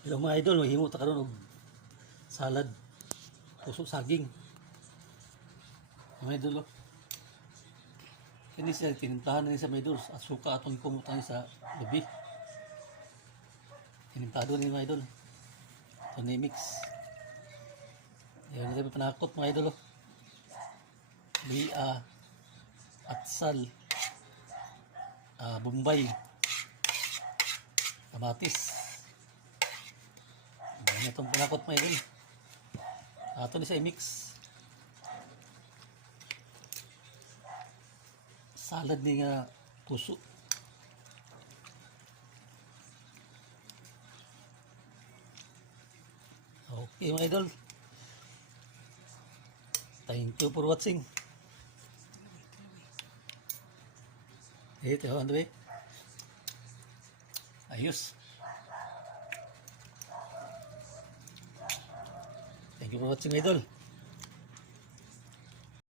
Hello mga idol, mahimo ta karon og salad puso saging. Mga idol, oh. Kini siya tinimplahan ni sa mga idol, asuka atong kumutan sa gabi. Tinimplado ni mga idol. Ito ni mix. Yan na panakot mga idol, oh. Bia, atsal, bombay, kamatis. Yan na itong panakot mga idol. Ito ni siya i-mix. Salad ni nga puso. Okay mga idol. Thank you for watching. Ito, ano ba? Ayos. Thank you for watching, idol.